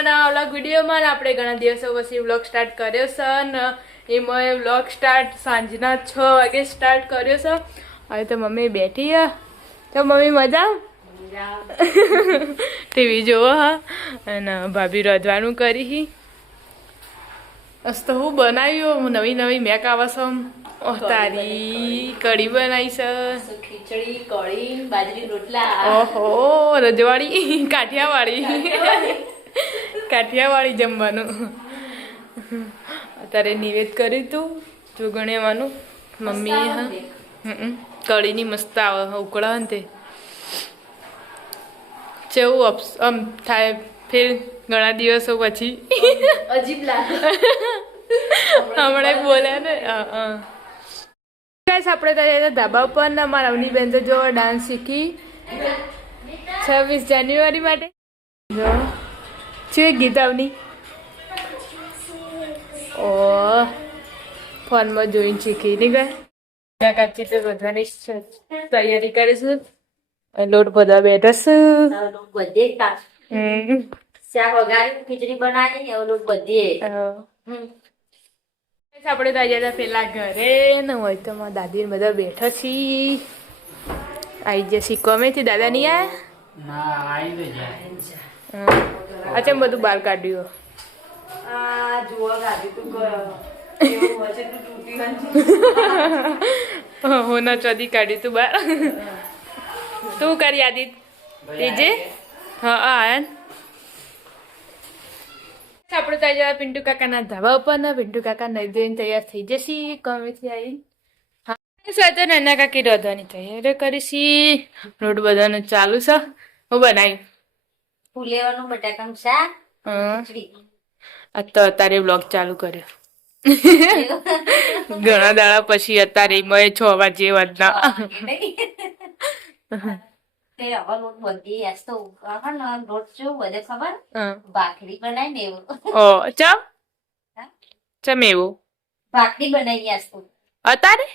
અમારા નવા વ્લોગ વિડીયોમાં આપણે ઘણા દિવસો પછી વ્લોગ સ્ટાર્ટ કર્યો છે ને એમાં વ્લોગ સ્ટાર્ટ સાંજના 6 વાગે સ્ટાર્ટ કર્યો છે. હવે તો મમ્મી બેઠી છે. તો મમ્મી મજા ટીવી જોવો હા અને ભાભી રજવાનું કરી બસ તો હું બનાવ્યું નવી નવી મેક આવે છે તારી કઢી બનાવી છે ખીચડી કઢી બાજરી રોટલા ઓહો રજવાડી કાઠિયાવાડી જમવાનું અત્યારે નિવેદ કર્યું તું જોગણેવાનું મમ્મીએ હા કઢીની મસ્ત આવે ઉકળા ને તે જેવું આમ થાય ફેર ઘણા દિવસો પછી અજીબ લાગે હમણાં બોલ્યા ને આપણે ત્યાં ધાબા ઉપર ને અમારા અવની બેન તો જો ડાન્સ શીખી 26 જાન્યુઆરી માટે જો શું ગીત અવની ઓ ફોનમાં જોઈને શીખી નહીં ગયા કાચી તો વધવાની તૈયારી કરીશું લોટ બધા બેઠા બધે શાક વગાડી ખીચડી બનાવી એવો લોટ બધે આપણે તો આજે પેલા ઘરે ને હોય તો મારા દાદી ને બધા બેઠા છીએ આવી ગયા શીખવા મેથી દાદા નહીં આયા અચ્છા બધું બહાર કાઢ્યું હોના ચોધી કાઢ્યું તું બહાર તું કરી આદિત તેજે હા આયન આપણે તો આજે પિન્ટુ કાકાના ધાબા ઉપર ને પિન્ટુ કાકા નહીં ધોઈને તૈયાર થઈ જશે કમેથી આવી હા સાથે નાના કાકી રોધવાની તૈયારી કરીશી રોડ બધાનું ચાલુ છે હું બનાવી ફુલેવાનું બટાકાનું શાક આ તો અત્યારે બ્લોગ ચાલુ કર્યો ઘણા દાડા પછી અત્યારે 6 વાગે વાતના લોટ બધી તો લોટ જો બધે ખબર ભાખરી બનાવી ને એવું ઓ ચમ એવું ભાખરી બનાવી તો અત્યારે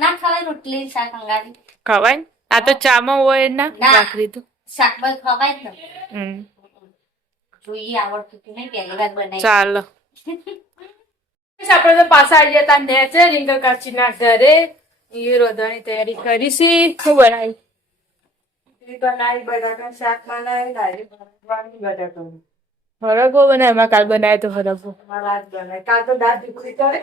ના ખવાય રોટલી શાક અંગાડી ખવાય આ તો ચામાં હોય ના ભાખરી તો શાકભાજી ખવાય ને જોઈએ આવડતું તું નહીં પહેલી વાર બનાવી ચાલો આપણે તો પાછા આવી ગયા નેચે રીંગણ કાચીના ઘરે એ રોધવાની તૈયારી કરીશી શું બનાવી બટાકા શાક બનાવી બટાકા હરગો બનાય એમાં કાલ બનાવે તો હરગો રાત બનાવી કાલ તો દાળ ઢીકરી કરે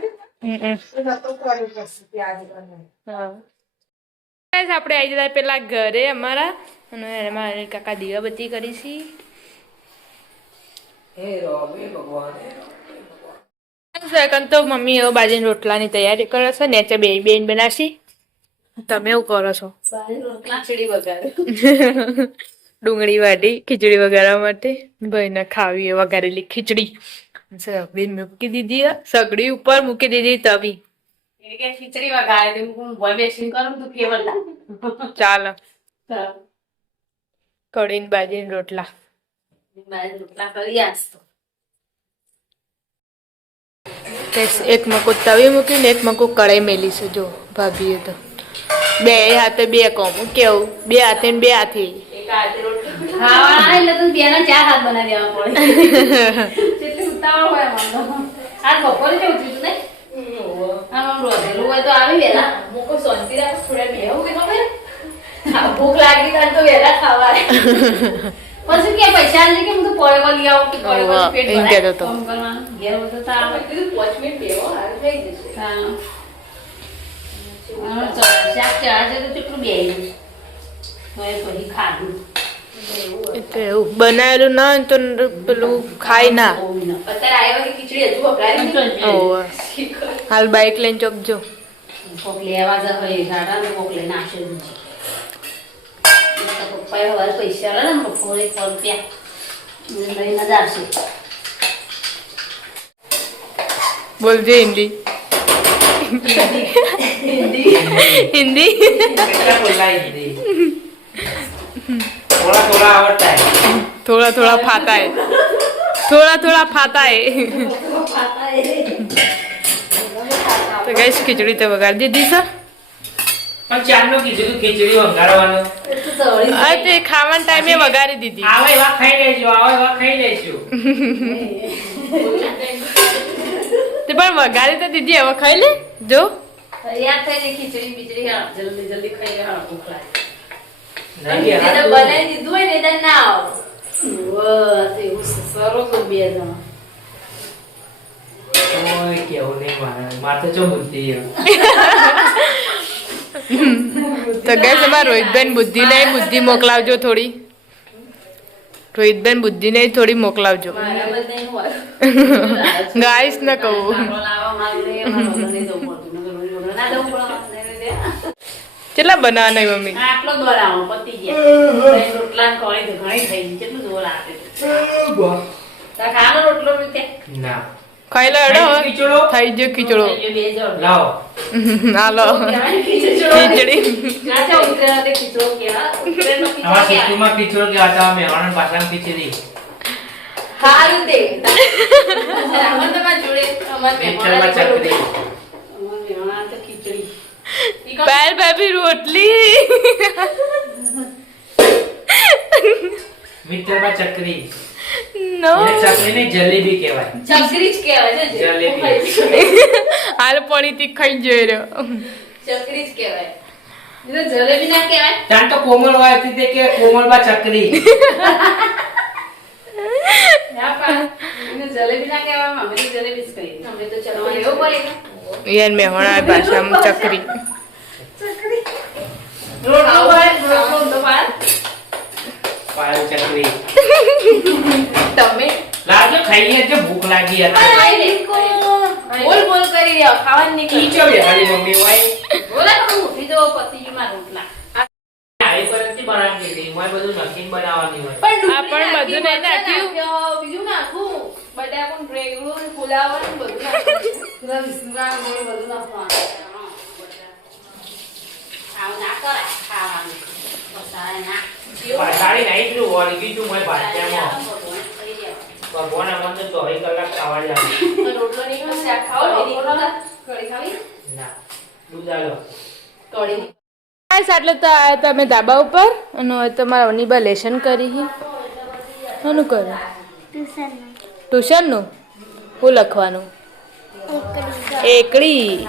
આપણે આવી જતા પેલા ઘરે અમારા અને એમાં કાકા દીવાબત્તી કરીશી તો મમ્મી હવે બાજરીના રોટલાની તૈયારી કરે છે નેચે બેન બનાવશી તમે એવું કરો છો ખીચડી વગાડે ડુંગળી વાટી ખીચડી વગાડવા માટે ભાઈને ખાવી વગાડેલી ખીચડી બેન મૂકી દીધી સગડી ઉપર મૂકી દીધી તવી ખીચડી વગાડે બેસીને કરું તું કેવલ ચાલો કઢીને બાજરીના રોટલા રોટલા કરી આસતો એક મકુ તવી મૂકીને એક મકુ કઢાઈ મેલી છે જો ભાભીએ તો બે હાથે બે કોમ કેવું બે હાથે ને બે હાથે ખાવાના એટલે તું બેના 4 હાથ બનાવી દેવા પડે કેટલી ઉતાવળ હોય આ બપોરે કેવું થયું ને આમ રોધેલું હોય તો આવી વેલા મોકો શાંતિ રાખ થોડા બેહું કે ખબર ભૂખ લાગી તાર તો વેલા ખાવાય પછી કે પૈસા લે કે હું તો પોળે લઈ આવું કે પોળે પેટ ભરાય કામ કરવાનું ઘેર તો તા કીધું 5 મિનિટ બેહો હાલ થઈ જશે હા શાક ચાજે તો કેટલું બેહી પછી ખાધું એવું બનાવેલું ના તો પેલું ખાય ના અત્યારે આવ્યા ખીચડી હજુ વઘારી હાલ બાઈક લઈને ચોકજો કોક લેવા જાય સાડા કોક લઈને આવશે પપ્પાએ હવે પૈસા લે ને બપોરે 100 રૂપિયા લઈને જ આવશે બોલજે હિન્દી हिंदी थोड़ा थोड़ा आवड़ता है थोड़ा थोड़ा फाता है थोड़ा थोड़ा फाता है તો ગાઈસ ખીચડી તો વગાડી દીધી છે પણ ચારનો કીધું ખીચડી વઘારવાનું સવળી આ તે ખાવાના ટાઈમે વગાડી દીધી આવે એવા ખાઈ લેજો આવે એવા ખાઈ લેજો તે પણ વગાડી તો દીધી હવે ખાઈ લે જો યાદ થઈને ખીચડી બીચડી હા જલ્દી જલ્દી ખાઈ લે હા ભૂખ લાગે નહીં એને હારું. બનાવી દીધું હોય ને એટલે ના આવ બસ એવું સરસ બે જણા કોઈ કેવું નહીં મારે તો ચો બુદ્ધિ છે. તો ગેસ અમારા રોહિતબેન બુદ્ધિ નહીં બુદ્ધિ મોકલાવજો થોડી રોહિતબેન બુદ્ધિ નહીં થોડી મોકલાવજો મારા બધાનું હોય ગાઈસ ન કહું લાવવા માંગે મારા નહીં જવું પડતું નગર ના જવું પડે કેટલા બનાવવાના હોય મમ્મી આટલો દોરાવો પતી ગયા રોટલા કરી તો ઘણી થઈ ગઈ કેટલું દોર આપે તા ખાનો રોટલો રીતે ના ખાઈ લો એડો ખીચડો થઈ ગયો ખીચડો બે જણ લાવો હાલો ખીચડી નાચા ઉતરેલા તે ખીચડો કેવા ઉતરેલો અમારા ખીચડો સિટીમાં ખીચડો કે આતા મેવાણ પાછળ ખીચડી હારું દે અમાર તો માં જોડે અમાર ખીચડમાં મહેમાન ચકરી અમાર મહેમાન તો ખીચડી પેર ભાભી રોટલી મિક્સરમાં ચકરી નો એને ચકરી નહીં જલેબી કહેવાય ચકરી જ કહેવાય છે જલેબી. હાલ પડી તી ખાઈ જઈ રહ્યો ચકરી જ કહેવાય એટલે જલેબી ના કહેવાય તાન તો કોમળ હોય હતી તે કે કોમળમાં ચકરી ના પા એને જલેબી ના કહેવાય અમે તો જલેબી જ કહીએ અમે તો ચલો એવું બોલે યાર મેહોણા ભાષામાં ચકરી રોટલો હોય રોટલો તો બાર પાયો ચકરી તમે લાગે ખાઈએ તો ભૂખ લાગી હતી ખાઈ લે બોલ બોલ કરી રહ્યો ખાવાનું નહીં ઈ ચો બેહાડી મમ્મી હોય બોલા તો ઉઠી દો પતિ માં રોટલા આવી પરથી બનાવી દીધી મોય બધું નખીન બનાવવાની હોય પણ આ પણ બધું નહીં નાખ્યું. બીજું નાખું બટાકું ડ્રેગણું ફુલાવર ને બધું નાખું રસના ને બધું નાખવાનું આવ ના કરાય ખાવાનું બસાય ના પાછાડી નાઈ દીધું વળગી તું મોય ભાત્યામાં ભગવાન અમને તો 24 કલાક ખાવા જાય રોટલો નહીં ખાવ શાક ખાઓ રોટલો કઢી ખાવી ના દૂધ આલો કઢી ગાઈસ એટલે તો આયા હતા અમે ધાબા ઉપર અને હવે તમારા અનિબા લેસન કરી શાનું કર્યું ટ્યુશનનું શું લખવાનું એકડી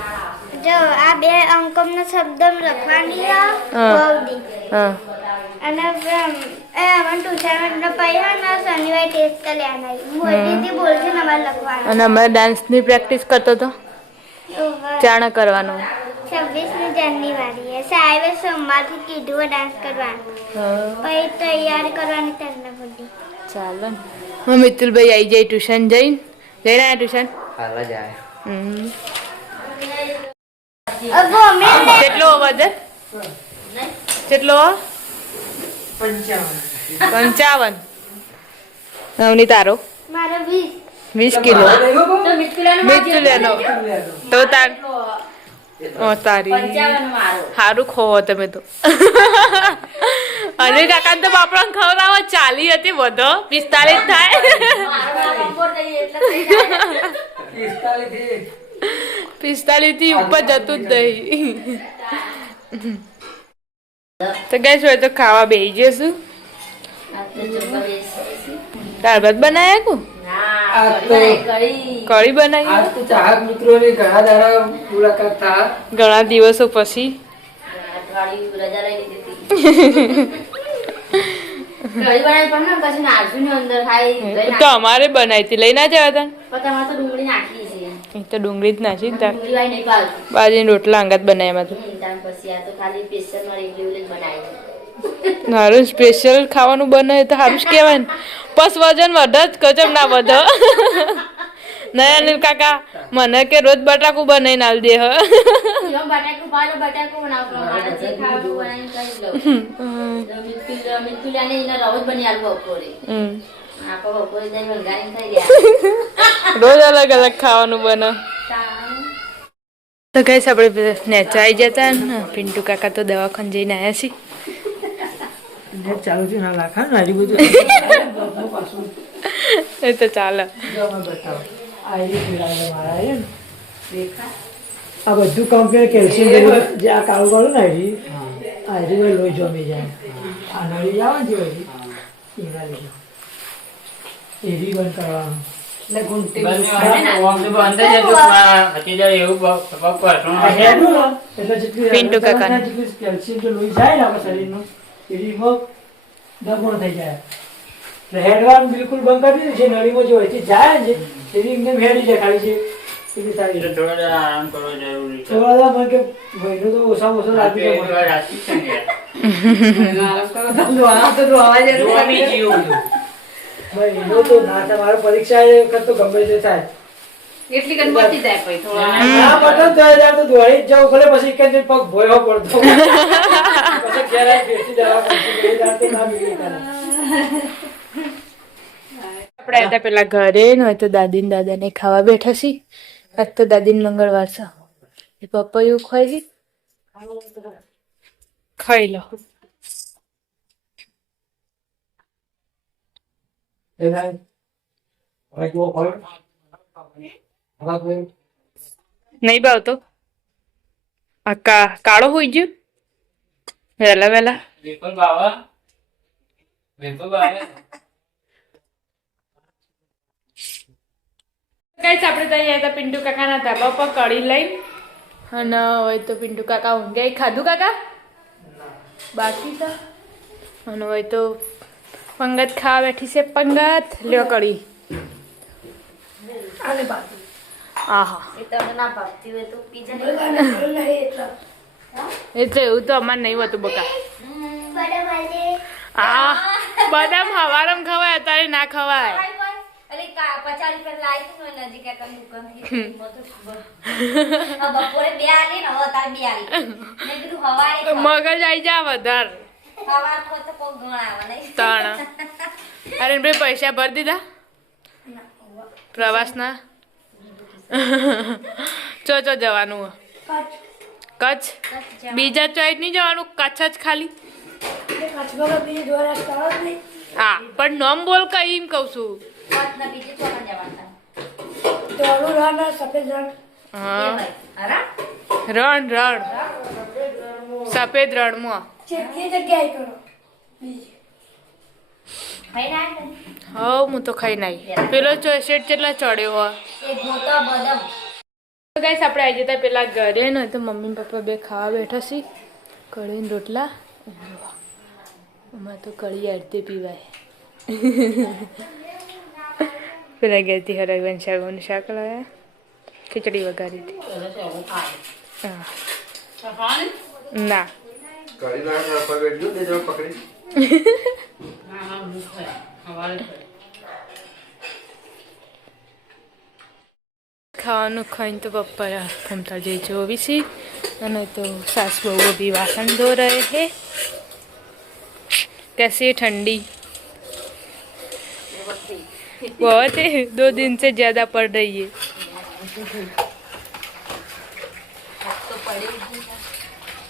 જો આ બે અંકમનો શબ્દ લખવાની હા. બહુદી હા અને ટ્યુશન પહેલા શનિવારે ટેસ્ટ કરી લેવાના મોટીથી બોલશે ને અમારે લખવાનું અને અમારે ડાન્સની પ્રેક્ટિસ કરતો તો ચાણા કરવાનું 26મી જાન્યુઆરીએ સાહેબે સોમવારથી કીધું ડાન્સ કરવાનું પછી તૈયારી કરવાની તમને બધી ચાલો ને મિતુલભાઈ આવી જાય ટ્યુશન જઈને આવ્યા ટ્યુશન હાલ જ આય હમ. ગમે કેટલો વજન કેટલો 55 નવની તારો મારે 20 20 કિલો તો મિતુલેનો તો તાર ઓ તારી 55 મારો સારું ખોવો તમે તો અને કાકા તો બાપડા ખવડાવો 40 હતી વધો 45 થાય મારો નંબર દઈએ એટલે થઈ જાય 45 થી ઉપર જતું જ નહીં તો ગેસ હોય તો ખાવા બેસી જશું દાળ ભાત બનાયા કુ કઢી બનાવી આજ તો ચાહક મિત્રોની ઘણા દાડા મુલાકાત થા ઘણા દિવસો પછી રજા લઈ લીધી કઢી બનાવી પણ ને પછી નારજુની અંદર ખાઈ તો અમારે બનાવી હતી લઈ ના જવા તા પણ તમારે તો ડુંગળી નાખી છે એ તો ડુંગળી જ નાખી ને તાર ડુંગળી વાય નહીં પાલતું બાજરીના રોટલા અંગાત બનાવ્યા તો ત્યાર પછી આ તો ખાલી સ્પેશિયલ માં રેગ્યુલર બનાવી સારું સ્પેશિયલ ખાવાનું બને તો સારું જ કહેવાય ને બસ વજન વધે જ કચમ ના વધે નહીં અનિલ કાકા મને કે રોજ બટાકું બનાવીને આલ દે હ એમાં બટાકું પાલો બટાકું બનાવતો મારે જે ખાવાનું બનાવીને કરી લઉં મીઠુલાને એના રવત બની આલવું બપોરે આપણે બપોરે જઈને વંગારીને ખાઈ ગયા રોજ અલગ અલગ ખાવાનું બને તો કઈ આપણે નેચાઈ જતા ને પિન્ટુ કાકા તો દવાખાને જઈને આવ્યા છીએ ચાલુ છે ના લાખા ને હજી બધું પાછું એ તો ચાલે બતાવો આયરી પીડાય મારા ને આ બધું કમ્પ્લેટ કેલ્શિયમ જે આ કાળું કાળું ને આયરી લોહી જમી જાય આ નળી આવે ને જે હોય એના લીધે એવી બંધ કરવાનું એટલે ઘૂંટી બંધ અંદર જતું અત્યારે એવું પગ પાછું આ હેડનું ને, એટલે જેટલી પિન્ટુ કાકાને. જેટલી કેલ્શિયમ જે લોહી જાય ને આપણા શરીરનું એની દબોણ થઈ જાય એટલે હેડવાનું બિલકુલ બંધ કરી દીધું છે નળીમાં જે હોય તે જાય ને એની એકદમ હેડી જાય ખાલી છે એની સારી એટલે થોડો જરા આરામ કરવો જરૂરી છે થોડા દા મને કે મહિનો તો ઓછામાં ઓછો લાગી એક જાય વાર રાશિ છે ને યાર. જોવાની જીવ મહિનો તો ના થાય મારે પરીક્ષા એ વખત તો ગમે તે થાય એટલી કદ પતી જાય પછી થોડા ના પટો તો યાર તો દોડી જ જાવ ભલે પછી એક જ પગ ભોયો પડતો પછી ઘેર આવીને બેસી જવા પડશે એ દાડ તો ના બીગે કરે આપણે હતા પેલા ઘરે ને હોય તો દાદી ને દાદા ને ખાવા બેઠા છીએ આજ તો દાદી ને મંગળવાર છે એ પપ્પા એવું ખાઈ છે ખાઈ લો એ ભાઈ હવે જો હોય હવે નહીં ભાવતો આ કાળો હોઈ ગયો વહેલા વહેલા વેફર બાવા વેફર બાવા ગાઈસ આપણે તો અહીંયા હતા પિન્ટુ કાકાના ધાબા પર કઢી લઈ અને હવે તો પિન્ટુ કાકા ઊંઘ્યા ખાધું કાકા બાકી છે અને હવે તો પંગત ખાવા બેઠી છે પંગત લ્યો કઢી આહા તમને ના ભાવતી હોય તો પીજા એટલે એવું તો અમારે નહીં હોતું બકા આ બદામ હવારમ ખવાય અત્યારે ના ખવાય અરે 50 રૂપિયા લાવી નજીક બપોરે 2 આલી ને હવે તાર 2 આલી મેં કીધું હવારે મગજ આવી જા વધાર હવાર તો પગ ગણાવા નહીં ત્રણ અરે ભાઈ પૈસા ભરી દીધા પ્રવાસના ચો જવાનું કચ્છ બીજા ચોઈટ નહીં જવાનું કચ્છ જ ખાલી હા પણ નોમ બોલ કઈ એમ કહું છું કચ્છના બીજે ચોકન જવાના હા હરા રણ સફેદ રણમાં ખાઈ ના હવ હું તો ખાઈ નાઈ પેલો શેઠ કેટલા ચડ્યો હોય એ ગોતા બદામ તો ગાઈસ આપણે આવી જતા પેલા ઘરે ને તો મમ્મી પપ્પા બે ખાવા બેઠા છીએ કઢી ને રોટલા એમાં તો કઢી આરતી પીવાય પેલા ગેસથી હરાગવાનું શાક લાવ્યા ખીચડી વઘારી હતી હા ના ખાવાનું ખાઈને તો પપ્પા ફમતા જઈ જોવી છે અને તો સાસ બહુ भी वासन धो रहे हैं कैसी है ठंडी बहुत है 2 दिन से ज़्यादा पड़ रही है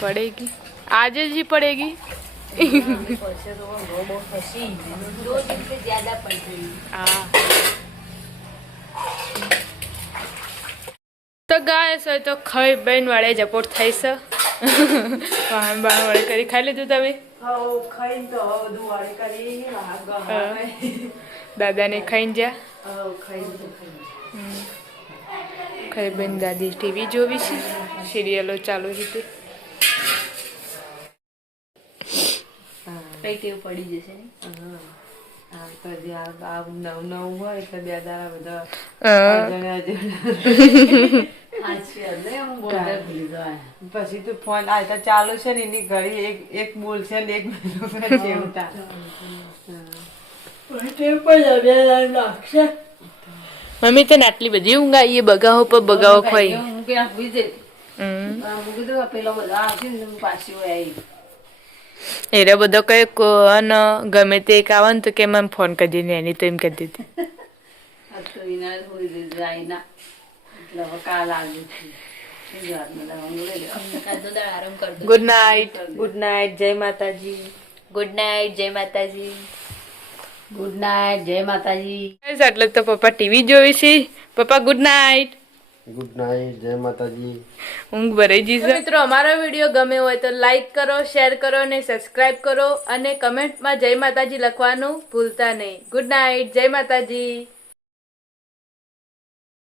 पड़ेगी आज ही पड़ेगी 2 दिन से ज्यादा पड़ गई हाँ તો ગાય છે તો ખાઈ બેન વાળે જપોટ થઈ છે વાહન બાણ વાળે કરી ખાઈ લીધું તમે દાદાને ખાઈને જા ખાઈ બેન દાદી ટીવી જોવી છે સિરિયલો ચાલુ રીતે કઈ ટેવ પડી જશે ને નવું હોય એટલે બે દાડા બધા પછી તો ફોન આ ચાલુ છે ને એની ઘડી એક બોલશે ને એક મમ્મી તને આટલી બધી ઊંઘ આવી એ બગાવો પર બગાવો ખોઈ પેલો બધા આવશે ને પાછી આવી એરે બધો કઈ અને ગમે તે એક આવે ને તો કે મને ફોન કરી દે એની તો એમ કરી દીધી ગુડ નાઇટ જય માતાજી ગુડ નાઇટ જય માતાજી ગુડ નાઇટ જય માતાજી એટલે તો પપ્પા ટીવી જોઈ છે પપ્પા ગુડ નાઇટ ગુડ નાઇટ, જય માતાજી. ઊંઘ ભરાઈ જઈ છે. મિત્રો અમારો વિડીયો ગમે હોય તો લાઈક કરો, શેર કરો અને સબસ્ક્રાઇબ કરો અને કમેન્ટમાં જય માતાજી લખવાનું ભૂલતા નહીં. ગુડ નાઇટ, જય માતાજી.